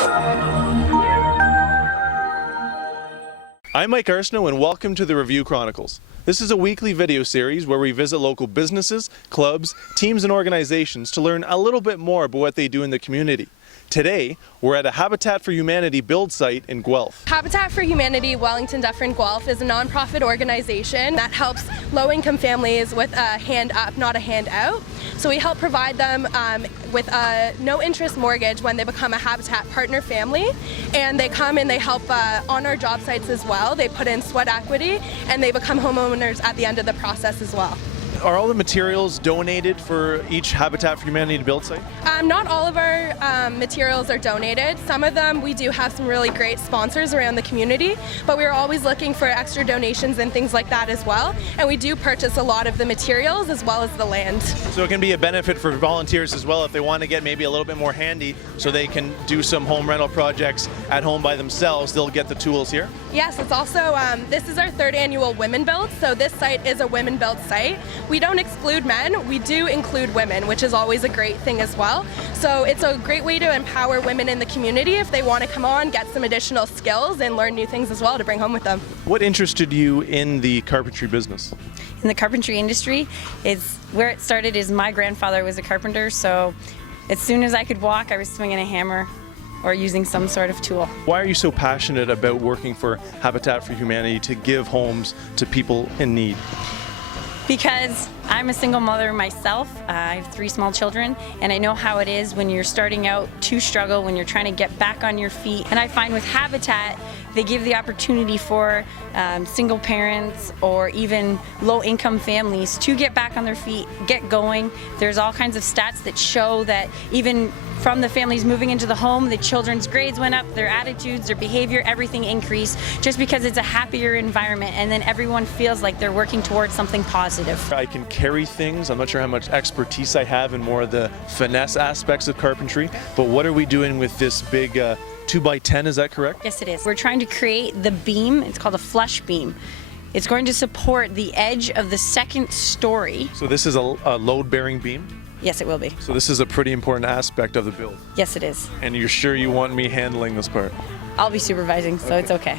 I'm Mike Arsenault and welcome to the Review Chronicles. This is a weekly video series where we visit local businesses, clubs, teams and organizations to learn a little bit more about what they do in the community. Today, we're at a Habitat for Humanity build site in Guelph. Habitat for Humanity Wellington Dufferin Guelph is a non-profit organization that helps low-income families with a hand up, not a hand out. So we help provide them with a no-interest mortgage when they become a Habitat partner family, and they come and they help on our job sites as well. They put in sweat equity and they become homeowners at the end of the process as well. Are all the materials donated for each Habitat for Humanity build site? Not all of our materials are donated. Some of them we do have some really great sponsors around the community, but we're always looking for extra donations and things like that as well. And we do purchase a lot of the materials as well as the land. So it can be a benefit for volunteers as well if they want to get maybe a little bit more handy so they can do some home rental projects at home by themselves. They'll get the tools here? Yes, it's also, this is our third annual Women Build, so this site is a women build site. We don't exclude men, we do include women, which is always a great thing as well. So it's a great way to empower women in the community if they want to come on, get some additional skills and learn new things as well to bring home with them. What interested you in the carpentry business? In the carpentry industry, is where it started is my grandfather was a carpenter, so as soon as I could walk, I was swinging a hammer or using some sort of tool. Why are you so passionate about working for Habitat for Humanity to give homes to people in need? Because I'm a single mother myself. I have 3 small children, and I know how it is when you're starting out to struggle, when you're trying to get back on your feet. And I find with Habitat, they give the opportunity for single parents or even low-income families to get back on their feet, get going. There's all kinds of stats that show that even from the families moving into the home, the children's grades went up, their attitudes, their behavior, everything increased just because it's a happier environment, and then everyone feels like they're working towards something positive. I can carry things. I'm not sure how much expertise I have in more of the finesse aspects of carpentry, but what are we doing with this big 2x10, is that correct? Yes, it is. We're trying to create the beam. It's called a flush beam. It's going to support the edge of the second story. So this is a load-bearing beam? Yes, it will be. So this is a pretty important aspect of the build. Yes, it is. And you're sure you want me handling this part? I'll be supervising, so it's okay.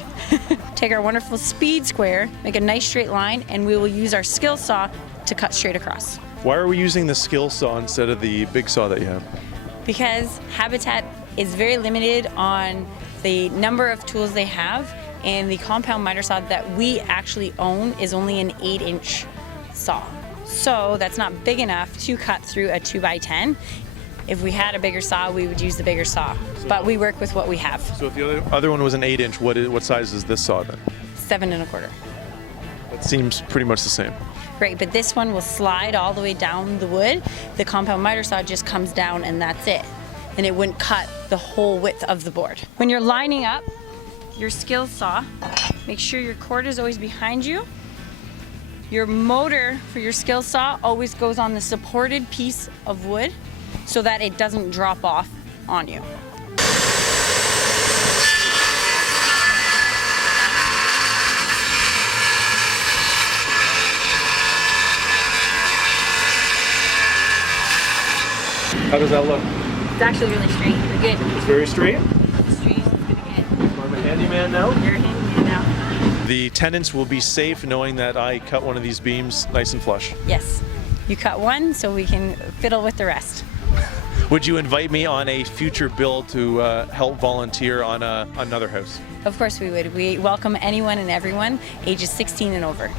Take our wonderful speed square, make a nice straight line, and we will use our skill saw to cut straight across. Why are we using the skill saw instead of the big saw that you have? Because Habitat is very limited on the number of tools they have, and the compound miter saw that we actually own is only an 8-inch saw. So that's not big enough to cut through a 2x10. If we had a bigger saw, we would use the bigger saw, but we work with what we have. So if the other one was an 8-inch, what size is this saw then? 7 1/4. That seems pretty much the same. Right, but this one will slide all the way down the wood. The compound miter saw just comes down and that's it. And it wouldn't cut the whole width of the board. When you're lining up your skill saw, make sure your cord is always behind you. Your motor for your skill saw always goes on the supported piece of wood so that it doesn't drop off on you. How does that look? It's actually really straight. You're good. It's very straight? It's straight. It's good. I'm a handyman now. You're a handyman now. The tenants will be safe knowing that I cut one of these beams nice and flush. Yes. You cut one so we can fiddle with the rest. Would you invite me on a future build to help volunteer on another house? Of course we would. We welcome anyone and everyone ages 16 and over.